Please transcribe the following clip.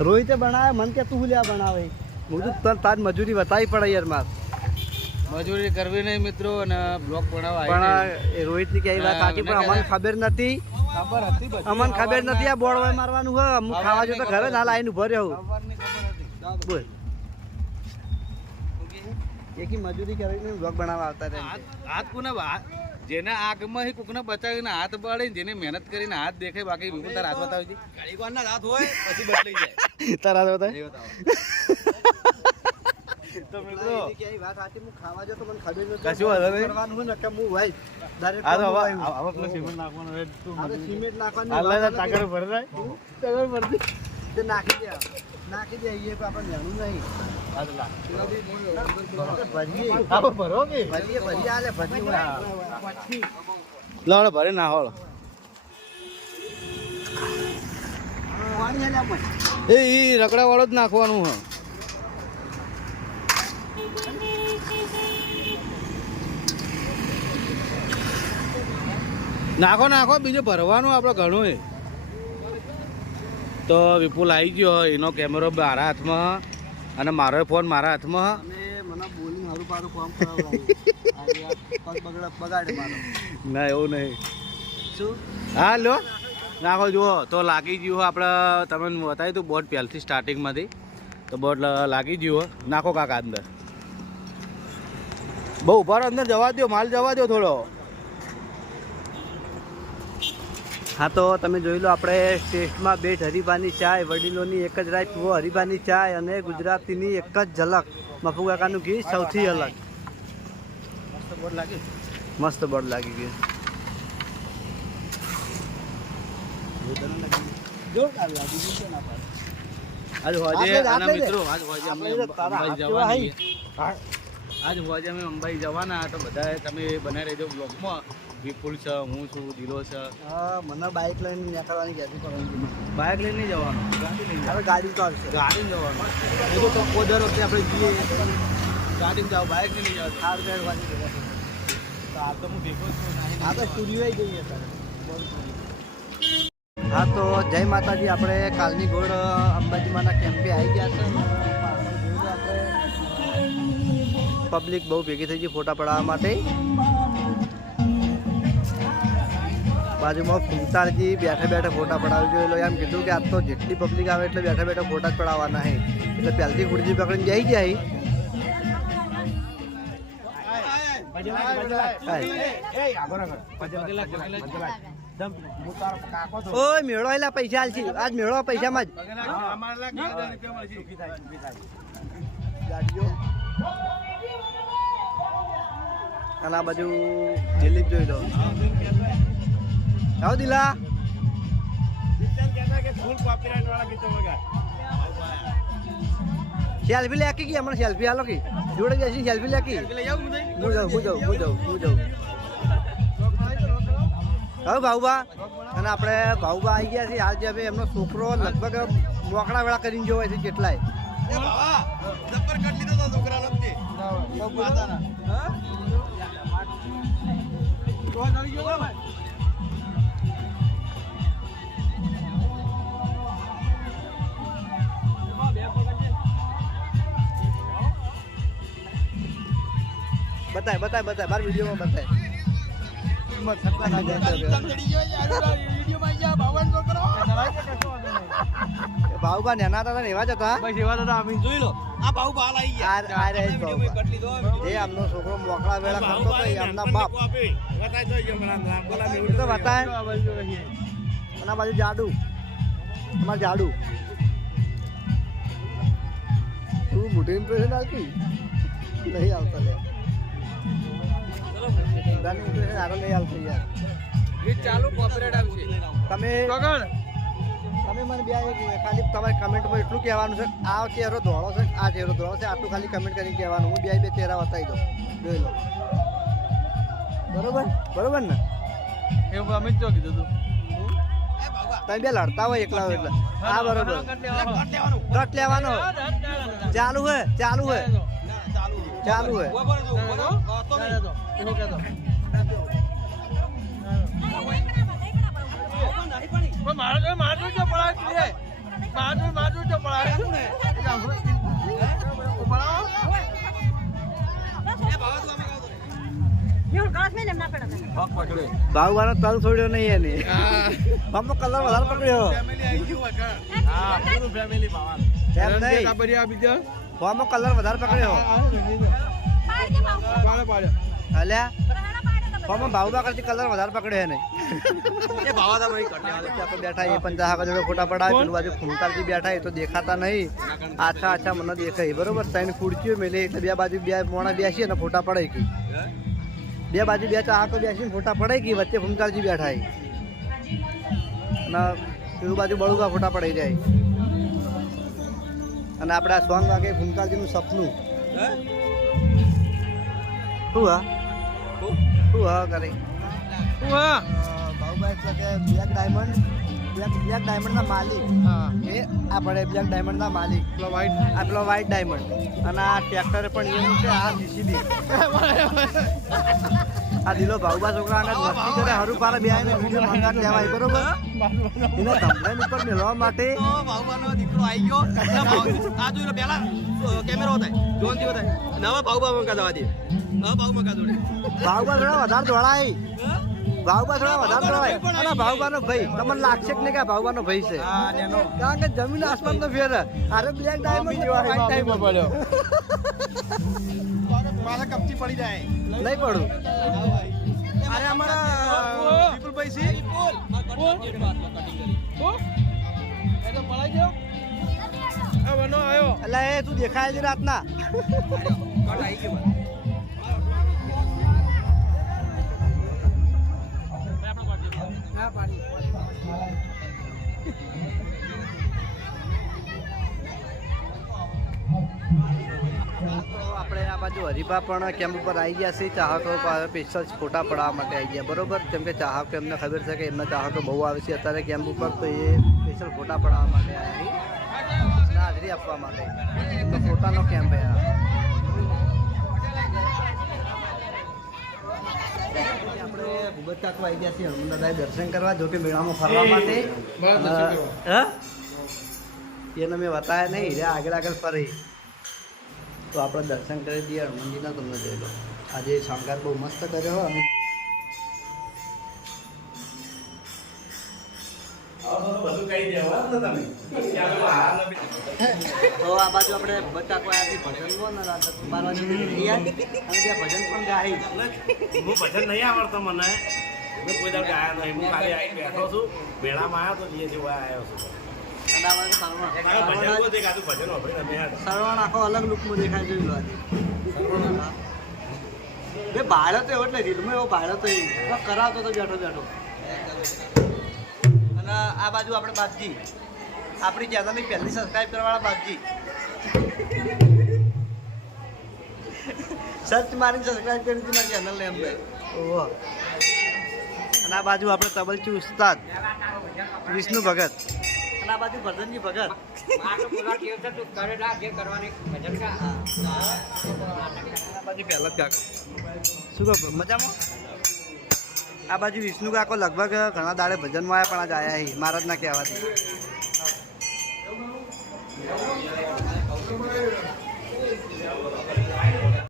રોહિતે બનાવે મન કે તું લ્યા બનાવે. હું તો તને તાર મજૂરી બતાવી પડે યાર માર. મજૂરી કરવી નહીં મિત્રો અને બ્લોક બનાવવા પણ એ રોહિતની કઈ વાત સાચી પણ અમને ખબર નથી. ખબર હતી અમને ખબર નથી આ બોળવાય મારવાનું હોય હું ખાવા જો તો ઘરે ના લાઈને ઊભો રહ્યો. ખબરની ખબર હતી. બોલ. એકી મજૂરી કરીને બ્લોક બનાવવા આવતા રહે હાથ કોને બા- જેને આગમાં હી કુકને બચાવીને હાથ બાળે જેને મહેનત કરીને હાથ દેખાય બાકી બિલકુલ તારા હાથ બતાવી ઘડીક વારના હાથ હોય પછી બદલાઈ જાય. તારા તો મિત્રો વાત સાચી હું ખાવા જો તો મને ખબર નથી. કશું વાંધો નહીં. કરવાનું ને કે હું ભાઈ direct આ તો હવે હવે પેલો સિમેન્ટ નાખવાનો તું સિમેન્ટ છે. ભરી. તે નાખી દે નાખી દે એ આપણે જાણવું નહીં. ભરીએ ભરો કે? ભરીએ ભરીએ આલે ભરી લાવડે ભરે ના હોળ. એ ઈ રકડા વાળો જ નાખવાનું હ. નાખો નાખો બીજું ભરવાનું આપણે ઘણું એ. તો વિપુલ આવી ગયો એનો કેમેરો મારા હાથમાં અને મારો ફોન મારા હાથમાં. ના એવું નહીં. હા લો નાખો જુઓ તો લાગી ગયું આપણે તમે બતાવ્યું હતું બોટ પહેલથી સ્ટાર્ટિંગમાંથી તો બોટ લાગી ગયું નાખો કાકા અંદર. બહુ ઊભા અંદર જવા દો માલ જવા દો થોડો. હા તો તમે જોઈ લો આપણે ટેસ્ટમાં બેટ હરીફાની ચાય વડીલોની એક જ રાઈ પીવો હરીફાની ચાય અને ગુજરાતીની એક જ ઝલક. મફુ કાકાનું ઘી સૌથી અલગ. બોટ લાગી. મસ્ત બોર્ડ લાગી ગયું. છે ને આજ હોજે આના મિત્રો આજ હોજે અમે અંબાઈ જવાના આજ હોજે અમે અંબાઈ જવાના તો બધા તમે બનાવી રહેજો બ્લોગમાં વિપુલ છે હું છું ધીરો છે. હા મને બાઇક લઈને નીકળવાની કહેતી કરવાની બાઇક લઈને નહીં જવાનું? ગાડી લઈને હવે ગાડી તો આવશે. ગાડી જવાનું. એ તો કોઈ દર વખતે આપણે જઈએ. ગાડી જાવ બાઇક નહીં જાવ થાર પહેરવાની તો આ તો હું ભેગો છું નાહી હા તો સ્ટુડિયો જઈએ અત્યારે. હા તો જય માતાજી આપણે કાલની ગોળ અંબાજીમાંના કેમ્પે આવી ગયા છે. પબ્લિક બહુ ભેગી થઈ ગઈ ફોટા પડાવવા માટે. બાજુમાં ફૂમતાળજી બેઠા બેઠા ફોટા પડાવી એટલે એમ કીધું કે આજ તો જેટલી પબ્લિક આવે એટલે બેઠા બેઠા ફોટા જ પડાવવાના હે. એટલે પહેલથી ખુરજી પકડીને જઈ જાય ઓય, મેળો એલા પૈસા આલશી. આજ મેળો પૈસામાં જ. આના આ બાજુ દિલીપ જોઈ લો. આવો દિલા. સેલ્ફી લેકી ગઈ હમણાં સેલ્ફી આલો કે? જોડે જઈશ સેલ્ફી લેકી હું જાઉં હું જાઉં હું જાઉં હું જાઉં. હવે ભાઉબા. અને આપણે ભાઉબા આવી ગયા છીએ. આજે હવે એમનો છોકરો લગભગ મોકળા વેળા કરીને જોવે છે કેટલાય. બતાય બતાય બતાય. બાર લપથી બતાય. બતાય કા નેના હતા ને એવા જ હતા? બસ એવા તો અમે જોઈ લો. આ ભાવ બાલ આવી ગયા. આ- આ રહે જે આમનો છોકરો મોકળા વેળા કરતો તો એ આમના બાપ. તો બતાય. અને બાજુ જાડુ. અમાર જાડુ. તું મોટી ઇમ્પ્રેશન આવતી નહીં આવતા લે. આગળ નહીં આવતી યાર ગીત ચાલુ કોપીરાઇટ આવશે તમે તમે મને બે એક ખાલી તમારી કમેન્ટમાં એટલું કહેવાનું છે આ ચહેરો ધોળો છે આ ચહેરો ધોળો છે આટલું ખાલી કમેન્ટ કરીને કહેવાનું. હું બે બે ચહેરા બતાવી દઉં. જોઈ લો. બરોબર? બરોબર ને? એવું અમે જ કીધું તું. તમે બે લડતા હોય એકલા હોય એટલે. હા બરોબર. કટ લેવાનો. ચાલુ હે ચાલુ હે. ચાલુ. હે. ઊભા રહો, ઊભા રહો. તો નહીં. મારું મારું જો પડાય મારું મારું પડાય ભાવવાનો તલ છોડ્યો નહીં એને. બાપનો કલર વધારે પકડ્યો. એમ નહીં. ફોર્મનો કલર વધારે પકડ્યો. અલ્યા? ફોર્મમાં ભાવબા કરતી કલર વધારે પકડ્યો નહીં એ ભાવા તમે આપણે બેઠા એ પણ આગળ જોડે ફોટા પડાય પેલું બાજુ ફૂમતાલજી બેઠા એ તો દેખાતા નહીં. આછા આછા મને દેખાય. બરોબર? ત્રણ ખુરચીઓ મેલે એટલે બે બાજુ બે મોણા બેસી અને ફોટા પડાઈ ગઈ. બે બાજુ બે ચાહકો બેસીને ફોટા પડાઈ ગઈ વચ્ચે ફૂમતાલજી બેઠા એ અને પેલું બાજુ બળુગા ફોટા પડાઈ જાય. અને આપણે આ સોંગ વાગે ફૂમતાલજીનું સપનું. શું હા? શું? હા કરે? ભાઉભાઈ એટલે કે બ્લેક ડાયમંડ બ્લેક બ્લેક ડાયમંડના માલિક. એ આપણે બ્લેક ડાયમંડના માલિક. આ પેલો વ્હાઈટ ડાયમંડ અને આ ટ્રેક્ટર પણ એનું છે આ જીસીબી આ દિલો ભાઉબા છોકરા અને મસ્તી કરે હરું પારા બે આવીને વીડિયો મંગાટ લેવાય બરોબર? એને થંભનેલ ઉપર મેળવવા માટે ભાવવાનો દીકરો આવી ગયો. આ જોઈને લો પેલા કેમેરો હતા જોનથી હતા નવા ભાવ મંગા દવા દે. નવા ભાવ મંગા જોડે ભાઉબા થોડા વધારે દોડાય ભાઉબા થોડા વધારે અને ભાઈ તમને લાગશે કે નહીં કે ભાઈ છે? કારણ કે જમીન આસમાન નો ફેર અરે બ્લેક ડાયમંડ વ્હાઈટ ડાયમંડ મારા કપચી પડી જાય. નહીં પડું. અરે અમારા વિપુલભાઈ છે. એટલે એ તું દેખાય છે રાતના. તો બાજુ હરીફા પણ કેમ્પ ઉપર આવી ગયા છે. ચાહકો સ્પેશિયલ ફોટા પડાવવા માટે આવી ગયા. બરોબર? કેમ કે ચાહકો એમને ખબર છે કે એમના ચાહકો બહુ આવે છે. અત્યારે કેમ્પ ઉપર તો એ સ્પેશિયલ ફોટા પડાવવા માટે આવ્યા હાજરી આપવા માટે. તો ફોટાનો કેમ્પ એ આપણે ભૂગત કાકુ આવી ગયા છીએ હનુમાન દર્શન કરવા જો કે મેળામાં ફરવા માટે. એને મેં બતાવ્યા નહીં. આગળ આગળ ફરી. તો આપણે દર્શન કરી દઈએ હનુમાનજીના તમને જોઈ લો. આજે શણગાર બહુ મસ્ત કર્યો હોય અમે. તો આ બાજુ આપણે બધા કોઈ આથી ભજન લો ને રાત બાર વાગે ગયા અને ત્યાં ભજન પણ ગાઈ. હું ભજન નહીં આવડતો મને. મેં કોઈ દાડ ગાયા નહીં. હું ખાલી આવી બેઠો છું. મેળામાં આવ્યો તો જે જેવા આવ્યો છું. અને અલગ લુકમાં દેખાય જોઈ લો ભાડો તો એવો એટલે રીલમાં એવો ભાડો તો કરાવતો તો બેઠો બેઠો. અને આ બાજુ આપણે બાપજી. આપણી ચેનલની પહેલી સબસ્ક્રાઇબ કરવાવાળા બાપજી. સર્ચ મારીને સબસ્ક્રાઇબ કરી હતી મારી ચેનલને એમને ઓહો. અને આ બાજુ આપણે તબલચી ઉસ્તાદ, વિષ્ણુ ભગત. અને આ બાજુ ભજનજી ભગત આ બાજુ પહેલા કાકો શું કહો મજામાં? આ બાજુ વિષ્ણુ કાકો લગભગ ઘણા દાડે ભજનમાં આવ્યા પણ આજ આયા હી. મહારાજના કહેવાથી.